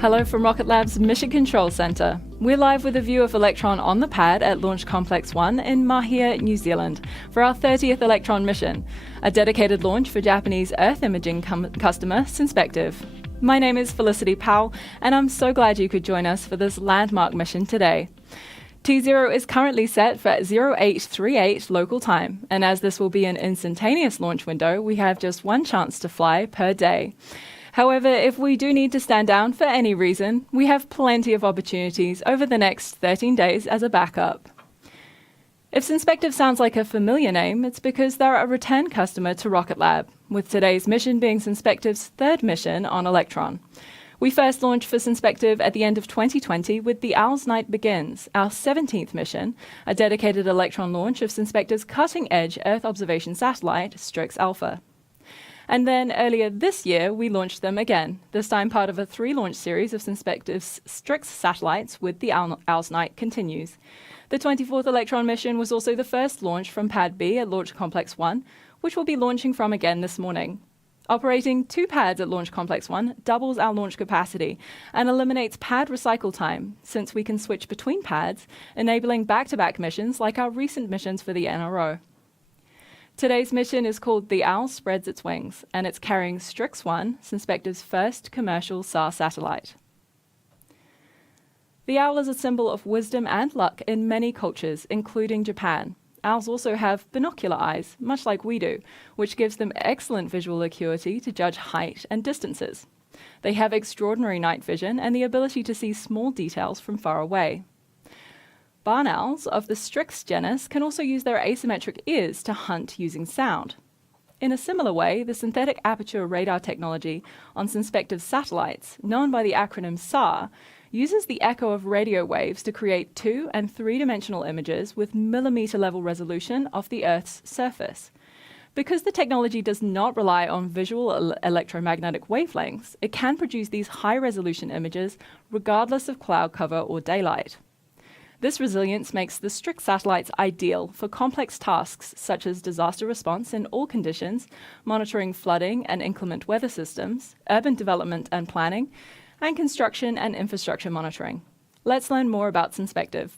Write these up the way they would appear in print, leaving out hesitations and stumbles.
Hello from Rocket Lab's Mission Control Centre. We're live with a view of Electron on the pad at Launch Complex 1 in Mahia, New Zealand, for our 30th Electron mission, a dedicated launch for Japanese Earth imaging customer Synspective. My name is Felicity Powell, and I'm so glad you could join us for this landmark mission today. T0 is currently set for 0838 local time, and as this will be an instantaneous launch window, we have just one chance to fly per day. However, if we do need to stand down for any reason, we have plenty of opportunities over the next 13 days as a backup. If Synspective sounds like a familiar name, it's because they're a return customer to Rocket Lab, with today's mission being Synspective's third mission on Electron. We first launched for Synspective at the end of 2020 with the Owl's Night Begins, our 17th mission, a dedicated Electron launch of Synspective's cutting-edge Earth observation satellite, Strix Alpha. And then earlier this year, we launched them again, this time part of a 3-launch series of Synspective's Strix satellites with the Owl's Night continues. The 24th Electron mission was also the first launch from Pad B at Launch Complex 1, which we'll be launching from again this morning. Operating 2 pads at Launch Complex 1 doubles our launch capacity and eliminates pad recycle time, since we can switch between pads, enabling back-to-back missions like our recent missions for the NRO. Today's mission is called The Owl Spreads Its Wings, and it's carrying Strix 1, Synspective's first commercial SAR satellite. The owl is a symbol of wisdom and luck in many cultures, including Japan. Owls also have binocular eyes, much like we do, which gives them excellent visual acuity to judge height and distances. They have extraordinary night vision and the ability to see small details from far away. Barn owls of the Strix genus can also use their asymmetric ears to hunt using sound. In a similar way, the synthetic aperture radar technology on Synspective's satellites, known by the acronym SAR, uses the echo of radio waves to create 2- and 3-dimensional images with millimeter-level resolution of the Earth's surface. Because the technology does not rely on visual electromagnetic wavelengths, it can produce these high-resolution images regardless of cloud cover or daylight. This resilience makes the Strix satellites ideal for complex tasks such as disaster response in all conditions, monitoring flooding and inclement weather systems, urban development and planning, and construction and infrastructure monitoring. Let's learn more about Synspective.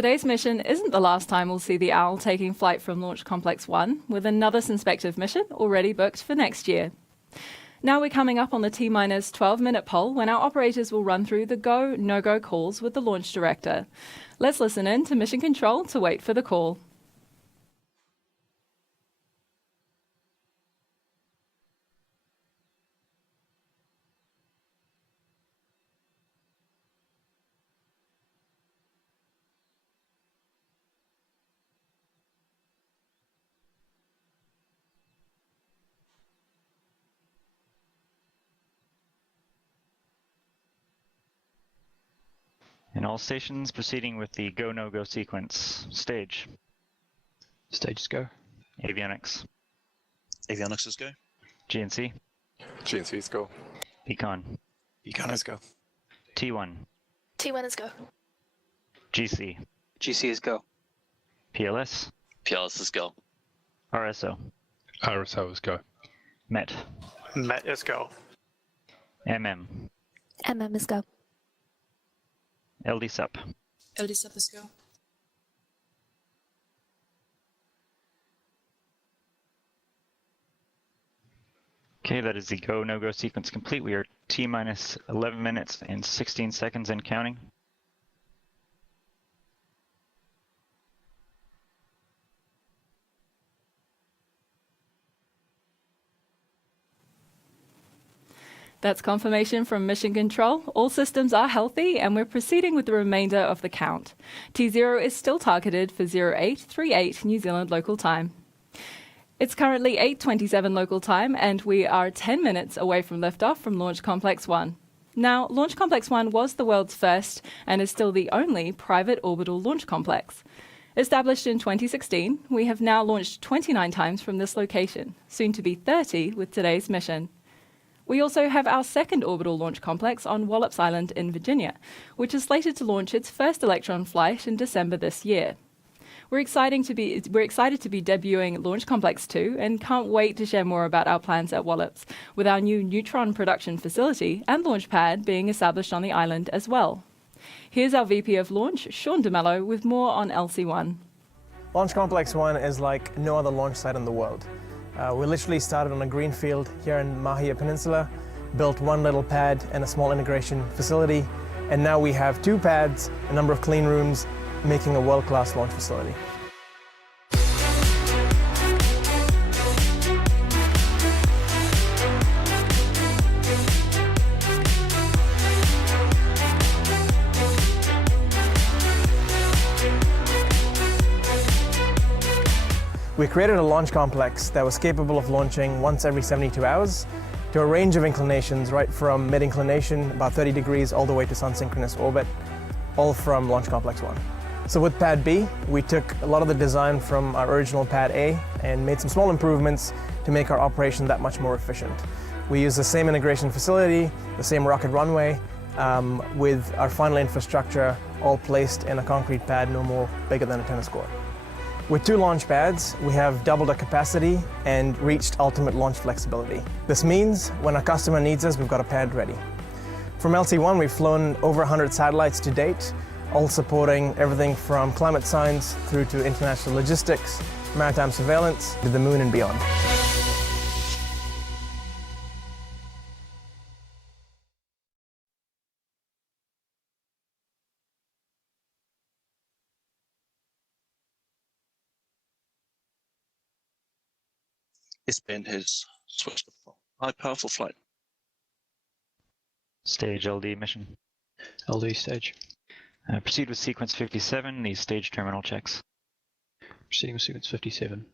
today's mission isn't the last time we'll see the Owl taking flight from Launch Complex 1, with another Synspective mission already booked for next year. Now we're coming up on the T-minus 12-minute poll when our operators will run through the go, no-go calls with the launch director. Let's listen in to Mission Control to wait for the call. In all stations, proceeding with the go, no-go sequence. Stage. Stages go. Avionics. Avionics is go. GNC. GNC's go. Econ. Econ is go. T1. T1 is go. GC. GC is go. PLS. PLS is go. RSO. RSO is go. MET. Met is go. MM. MM is go. LD SUP. LD sub is go. Okay, that is the go, no-go sequence complete. We are T-minus 11 minutes and 16 seconds and counting. That's confirmation from Mission Control. All systems are healthy and we're proceeding with the remainder of the count. T0 is still targeted for 0838 New Zealand local time. It's currently 8:27 local time and we are 10 minutes away from liftoff from Launch Complex 1. Now, Launch Complex 1 was the world's first and is still the only private orbital launch complex. Established in 2016, we have now launched 29 times from this location, soon to be 30 with today's mission. We also have our second orbital launch complex on Wallops Island in Virginia, which is slated to launch its first Electron flight in December this year. We're excited to be debuting Launch Complex 2 and can't wait to share more about our plans at Wallops, with our new neutron production facility and launch pad being established on the island as well. Here's our VP of Launch, Sean DeMello, with more on LC1. Launch Complex 1 is like no other launch site in the world. We literally started on a green field here in Mahia Peninsula, built one little pad and a small integration facility, and now we have 2 pads, a number of clean rooms, making a world-class launch facility. We created a launch complex that was capable of launching once every 72 hours to a range of inclinations, right from mid-inclination, about 30 degrees, all the way to sun-synchronous orbit, all from Launch Complex 1. So with Pad B, we took a lot of the design from our original Pad A and made some small improvements to make our operation that much more efficient. We use the same integration facility, the same rocket runway, with our final infrastructure all placed in a concrete pad no more bigger than a tennis court. With 2 launch pads, we have doubled our capacity and reached ultimate launch flexibility. This means when a customer needs us, we've got a pad ready. From LC1, we've flown over 100 satellites to date, all supporting everything from climate science through to international logistics, maritime surveillance, to the moon and beyond. S-band has switched to high powerful flight. Stage LD mission. LD stage. Proceed with sequence 57, the stage terminal checks. Proceeding with sequence 57.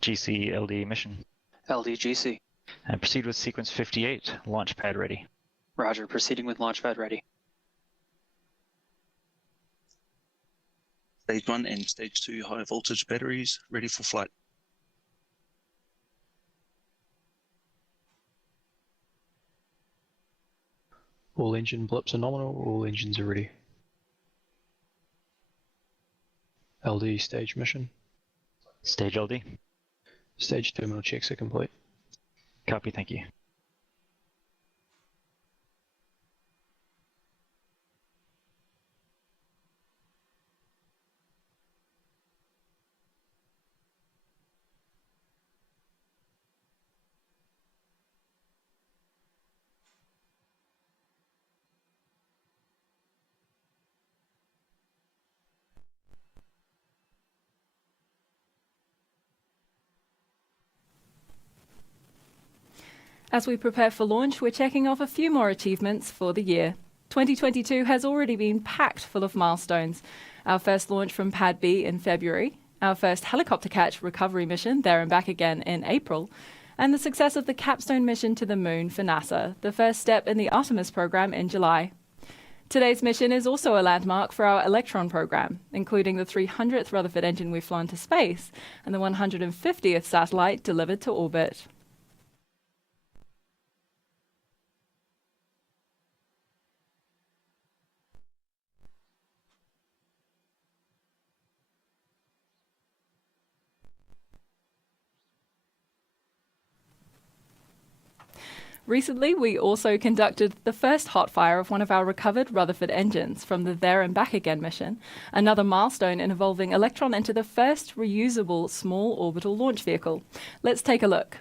GC LD mission. LDGC. Proceed with sequence 58, launch pad ready. Roger, proceeding with launch pad ready. Stage 1 and Stage 2 high voltage batteries ready for flight. All engine blips are nominal, all engines are ready. LD stage mission. Stage LD. Stage terminal checks are complete. Copy, thank you. As we prepare for launch, we're checking off a few more achievements for the year. 2022 has already been packed full of milestones. Our first launch from Pad B in February, our first helicopter catch recovery mission there and back again in April, and the success of the capstone mission to the moon for NASA, the first step in the Artemis program in July. Today's mission is also a landmark for our Electron program, including the 300th Rutherford engine we've flown to space and the 150th satellite delivered to orbit. Recently, we also conducted the first hot fire of one of our recovered Rutherford engines from the There and Back Again mission, another milestone involving Electron into the first reusable small orbital launch vehicle. Let's take a look.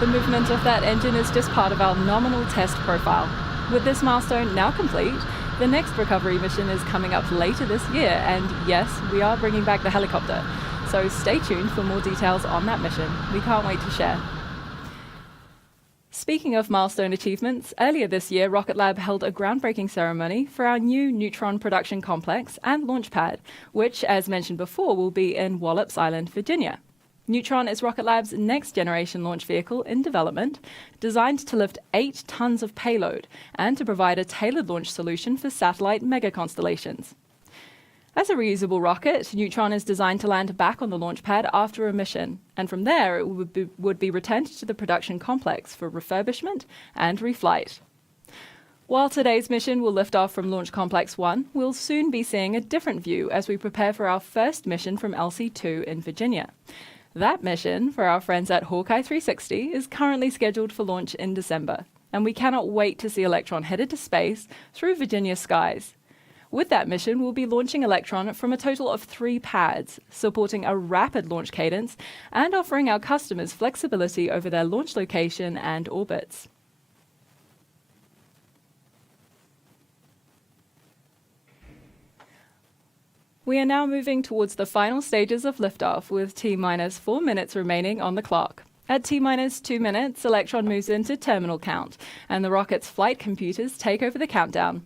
The movement of that engine is just part of our nominal test profile. With this milestone now complete, the next recovery mission is coming up later this year, and yes, we are bringing back the helicopter. So stay tuned for more details on that mission. We can't wait to share. Speaking of milestone achievements, earlier this year, Rocket Lab held a groundbreaking ceremony for our new Neutron production complex and launch pad, which, as mentioned before, will be in Wallops Island, Virginia. Neutron is Rocket Lab's next-generation launch vehicle in development, designed to lift 8 tons of payload and to provide a tailored launch solution for satellite megaconstellations. As a reusable rocket, Neutron is designed to land back on the launch pad after a mission, and from there it would be returned to the production complex for refurbishment and reflight. While today's mission will lift off from Launch Complex 1, we'll soon be seeing a different view as we prepare for our first mission from LC-2 in Virginia. That mission, for our friends at Hawkeye 360, is currently scheduled for launch in December, and we cannot wait to see Electron headed to space through Virginia skies. With that mission, we'll be launching Electron from a total of 3 pads, supporting a rapid launch cadence and offering our customers flexibility over their launch location and orbits. We are now moving towards the final stages of liftoff with T-minus 4 minutes remaining on the clock. At T-minus 2 minutes, Electron moves into terminal count, and the rocket's flight computers take over the countdown.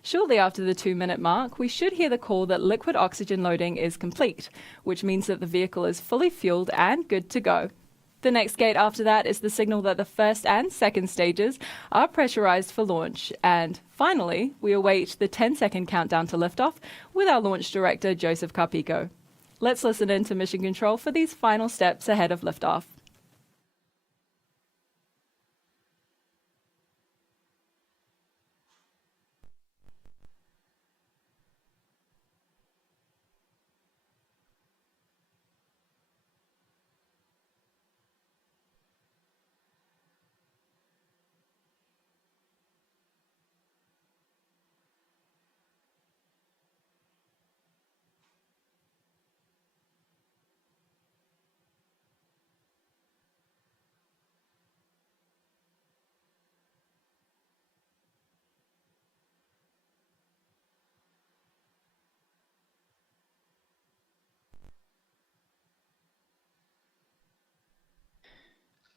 Shortly after the 2-minute mark, we should hear the call that liquid oxygen loading is complete, which means that the vehicle is fully fueled and good to go. The next gate after that is the signal that the first and second stages are pressurized for launch. And finally, we await the 10-second countdown to liftoff with our launch director, Joseph Carpico. Let's listen in to Mission Control for these final steps ahead of liftoff.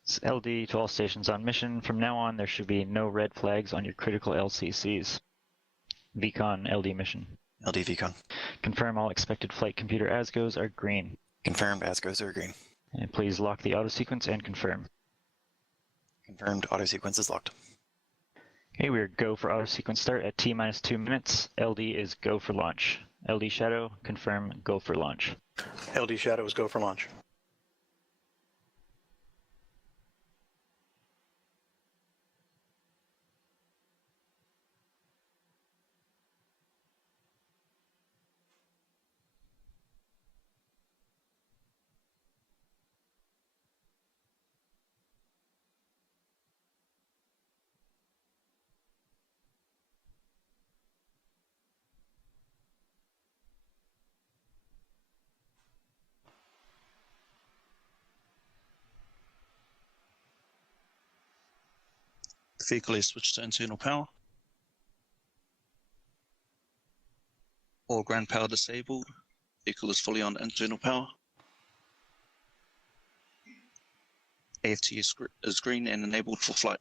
It's LD to all stations on mission. From now on, there should be no red flags on your critical LCCs. VCON LD mission. LD VCON. Confirm all expected flight computer ASGOs are green. Confirmed, ASGOs are green. And please lock the auto sequence and confirm. Confirmed, auto sequence is locked. Okay, we're go for auto sequence start at T minus 2 minutes. LD is go for launch. LD Shadow, confirm go for launch. LD Shadow is go for launch. The vehicle is switched to internal power. All ground power disabled. Vehicle is fully on internal power. AFT is green and enabled for flight.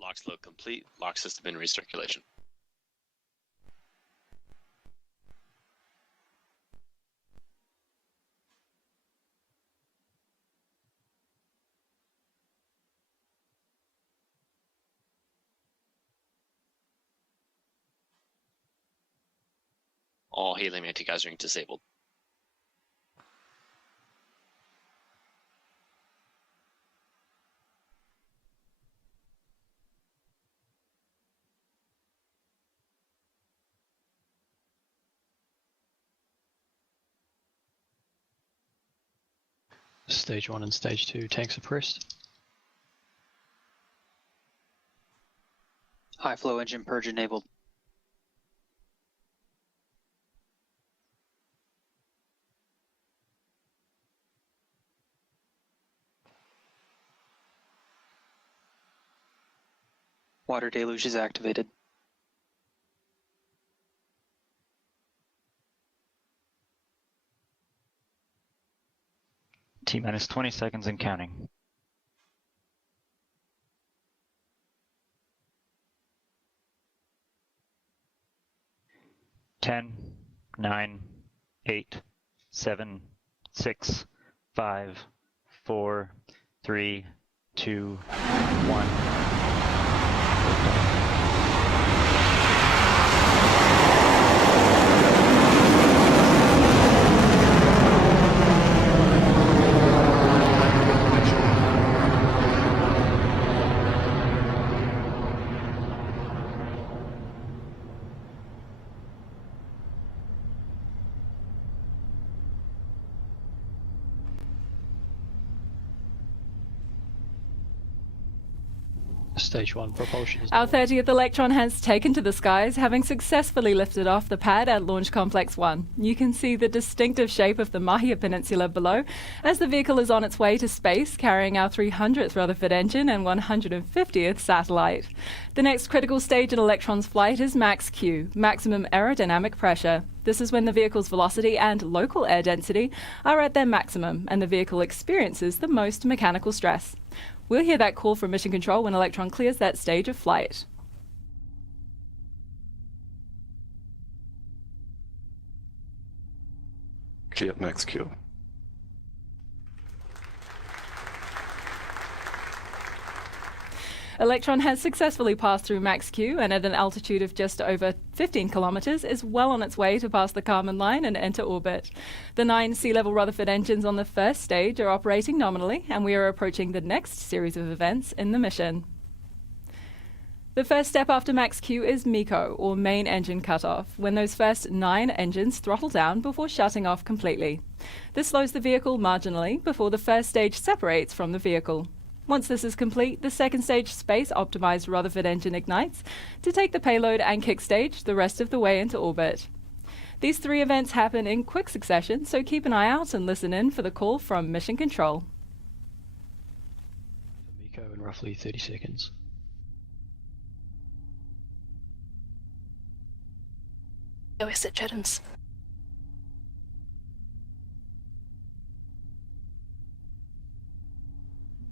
Locks load complete. Lock system in recirculation. All helium anti-geysering disabled. Stage 1 and Stage 2 tanks suppressed. High flow engine purge enabled. Water deluge is activated. T minus 20 seconds and counting. Ten, 9, 8, 7, 6, 5, 4, 3, 2, 1. Stage 1 propulsion is Our 30th Electron has taken to the skies, having successfully lifted off the pad at Launch Complex 1. You can see the distinctive shape of the Mahia Peninsula below as the vehicle is on its way to space, carrying our 300th Rutherford engine and 150th satellite. The next critical stage in Electron's flight is Max Q, maximum aerodynamic pressure. This is when the vehicle's velocity and local air density are at their maximum and the vehicle experiences the most mechanical stress. We'll hear that call from Mission Control when Electron clears that stage of flight. Cleared max Q. Electron has successfully passed through Max Q and at an altitude of just over 15 kilometers is well on its way to pass the Kármán line and enter orbit. The 9 sea-level Rutherford engines on the first stage are operating nominally, and we are approaching the next series of events in the mission. The first step after Max Q is MECO, or main engine cutoff, when those first 9 engines throttle down before shutting off completely. This slows the vehicle marginally before the first stage separates from the vehicle. Once this is complete, the second stage space-optimized Rutherford engine ignites to take the payload and kick stage the rest of the way into orbit. These 3 events happen in quick succession, so keep an eye out and listen in for the call from Mission Control. MECO in roughly 30 seconds. OS at Chettons.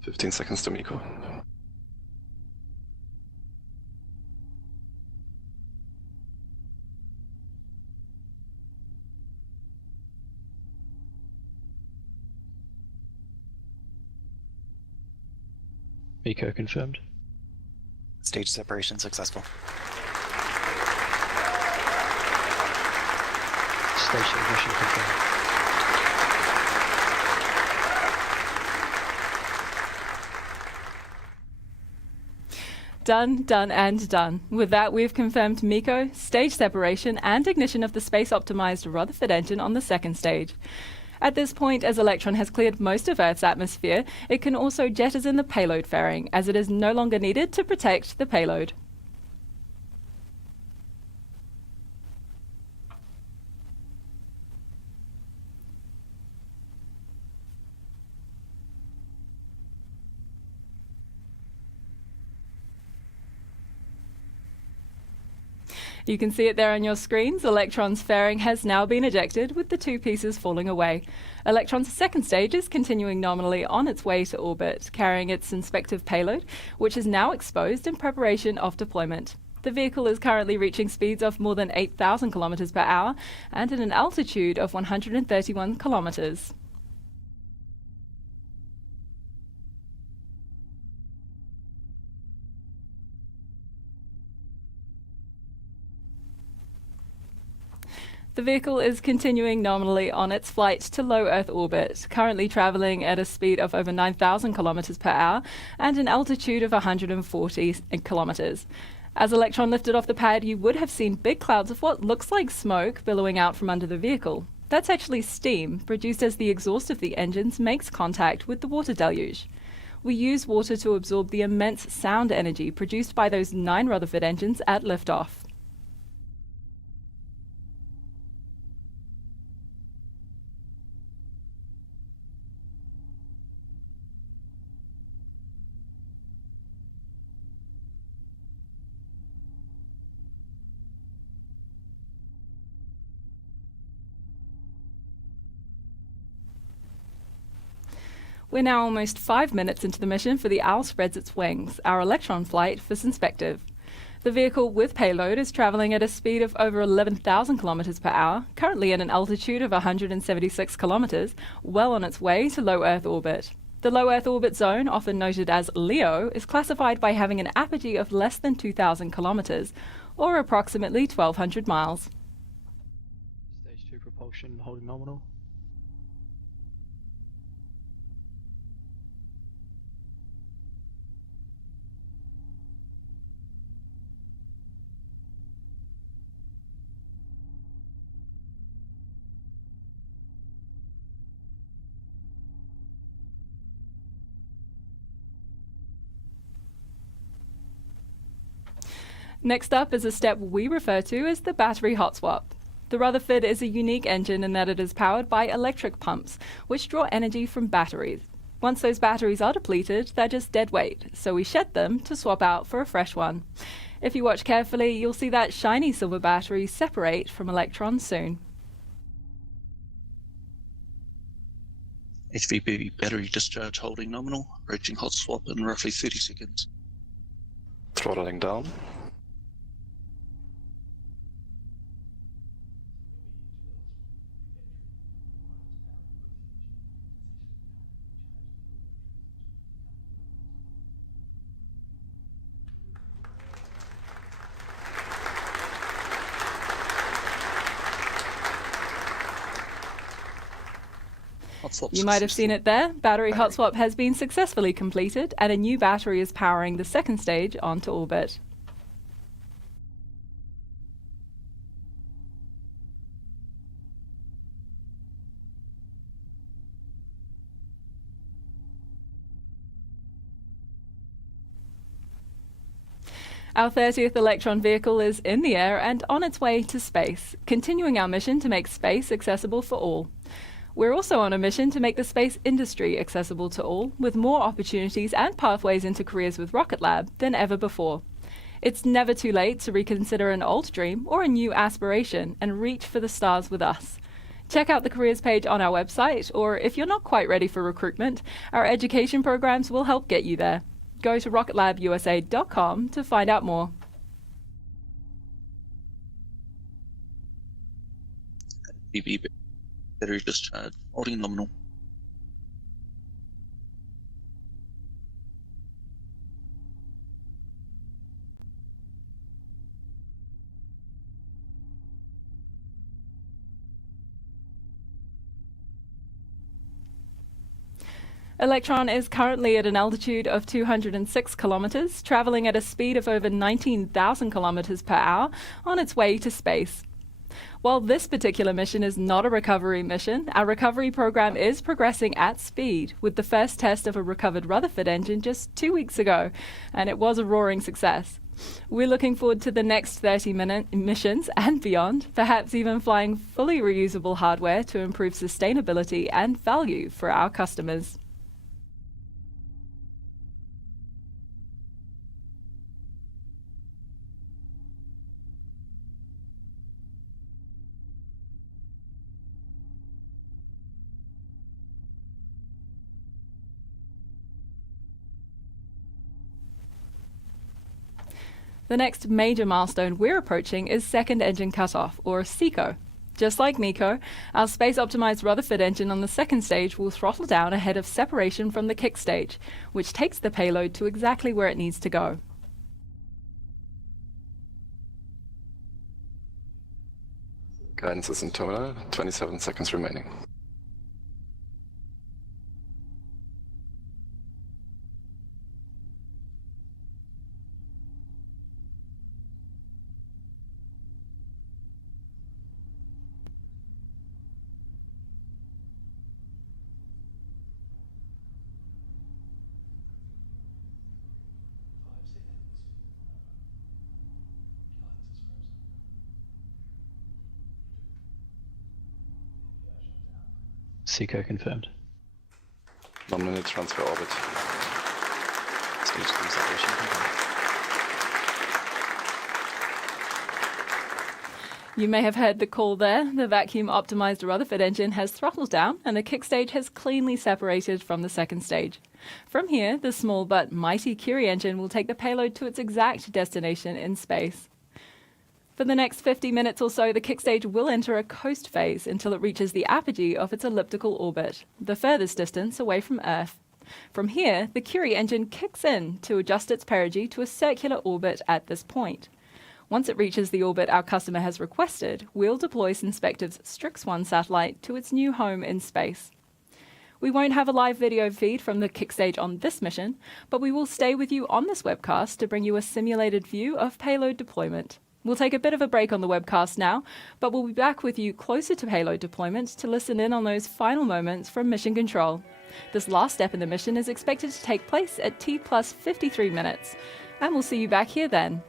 15 seconds to MECO. Eco confirmed. Stage separation successful. Stage 2 mission confirmed. Done, done, and done. With that, we've confirmed MECO, stage separation, and ignition of the space-optimized Rutherford engine on the second stage. At this point, as Electron has cleared most of Earth's atmosphere, it can also jettison the payload fairing, as it is no longer needed to protect the payload. You can see it there on your screens. Electron's fairing has now been ejected, with the two pieces falling away. Electron's second stage is continuing nominally on its way to orbit, carrying its inspective payload, which is now exposed in preparation of deployment. The vehicle is currently reaching speeds of more than 8,000 kilometers per hour and at an altitude of 131 kilometers. The vehicle is continuing nominally on its flight to low Earth orbit, currently traveling at a speed of over 9,000 kilometers per hour and an altitude of 140 kilometers. As Electron lifted off the pad, you would have seen big clouds of what looks like smoke billowing out from under the vehicle. That's actually steam, produced as the exhaust of the engines makes contact with the water deluge. We use water to absorb the immense sound energy produced by those 9 Rutherford engines at liftoff. We're now almost 5 minutes into the mission for the Owl spreads its wings, our Electron flight for Synspective. The vehicle with payload is traveling at a speed of over 11,000 kilometers per hour, currently at an altitude of 176 kilometers, well on its way to low Earth orbit. The low Earth orbit zone, often noted as LEO, is classified by having an apogee of less than 2,000 kilometers, or approximately 1,200 miles. Stage 2 propulsion holding nominal. Next up is a step we refer to as the battery hot swap. The Rutherford is a unique engine in that it is powered by electric pumps, which draw energy from batteries. Once those batteries are depleted, they're just dead weight, so we shed them to swap out for a fresh one. If you watch carefully, you'll see that shiny silver battery separate from Electron soon. HVB battery discharge holding nominal, approaching hot swap in roughly 30 seconds. Throttling down. You might have seen it there. Battery hot swap has been successfully completed, and a new battery is powering the second stage onto orbit. Our 30th Electron vehicle is in the air and on its way to space, continuing our mission to make space accessible for all. We're also on a mission to make the space industry accessible to all, with more opportunities and pathways into careers with Rocket Lab than ever before. It's never too late to reconsider an old dream or a new aspiration and reach for the stars with us. Check out the careers page on our website, or if you're not quite ready for recruitment, our education programs will help get you there. Go to rocketlabusa.com to find out more. HVB battery discharge holding nominal. Electron is currently at an altitude of 206 kilometers, traveling at a speed of over 19,000 kilometers per hour on its way to space. While this particular mission is not a recovery mission, our recovery program is progressing at speed, with the first test of a recovered Rutherford engine just 2 weeks ago, and it was a roaring success. We're looking forward to the next 30-minute missions and beyond, perhaps even flying fully reusable hardware to improve sustainability and value for our customers. The next major milestone we're approaching is second engine cutoff, or SECO. Just like MECO, our space-optimized Rutherford engine on the second stage will throttle down ahead of separation from the kick stage, which takes the payload to exactly where it needs to go. Guidance is in terminal, 27 seconds remaining. SECO confirmed. Nominal transfer orbit. Stage 3 separation confirmed. You may have heard the call there. The vacuum-optimized Rutherford engine has throttled down, and the kick stage has cleanly separated from the second stage. From here, the small but mighty Curie engine will take the payload to its exact destination in space. For the next 50 minutes or so, the kick stage will enter a coast phase until it reaches the apogee of its elliptical orbit, the furthest distance away from Earth. From here, the Curie engine kicks in to adjust its perigee to a circular orbit at this point. Once it reaches the orbit our customer has requested, we'll deploy Synspective's Strix-1 satellite to its new home in space. We won't have a live video feed from the kick stage on this mission, but we will stay with you on this webcast to bring you a simulated view of payload deployment. We'll take a bit of a break on the webcast now, but we'll be back with you closer to payload deployment to listen in on those final moments from mission control. This last step in the mission is expected to take place at T plus 53 minutes, and we'll see you back here then.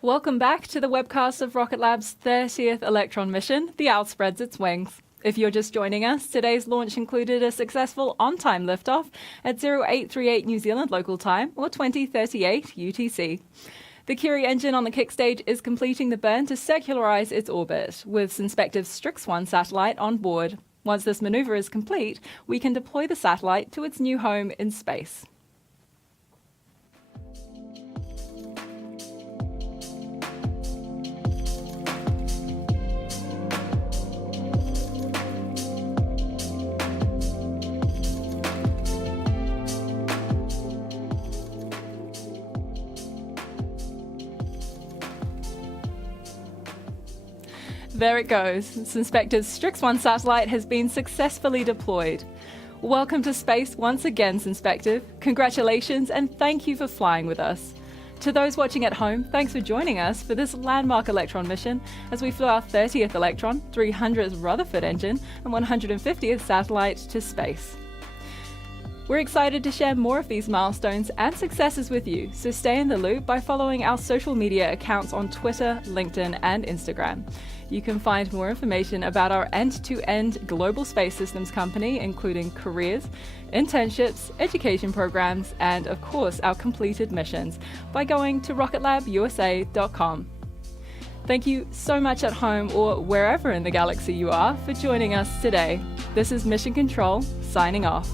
Welcome back to the webcast of Rocket Lab's 30th Electron mission, The Owl Spreads Its Wings. If you're just joining us, today's launch included a successful on-time liftoff at 0838 New Zealand local time, or 2038 UTC. The Curie engine on the kick stage is completing the burn to circularize its orbit, with Synspective's Strix-1 satellite on board. Once this maneuver is complete, we can deploy the satellite to its new home in space. There it goes. Synspective's Strix-1 satellite has been successfully deployed. Welcome to space once again, Synspective. Congratulations and thank you for flying with us. To those watching at home, thanks for joining us for this landmark Electron mission as we flew our 30th Electron, 300th Rutherford engine, and 150th satellite to space. We're excited to share more of these milestones and successes with you, so stay in the loop by following our social media accounts on Twitter, LinkedIn, and Instagram. You can find more information about our end-to-end global space systems company, including careers, internships, education programs, and of course our completed missions, by going to rocketlabusa.com. Thank you so much at home or wherever in the galaxy you are for joining us today. This is Mission Control, signing off.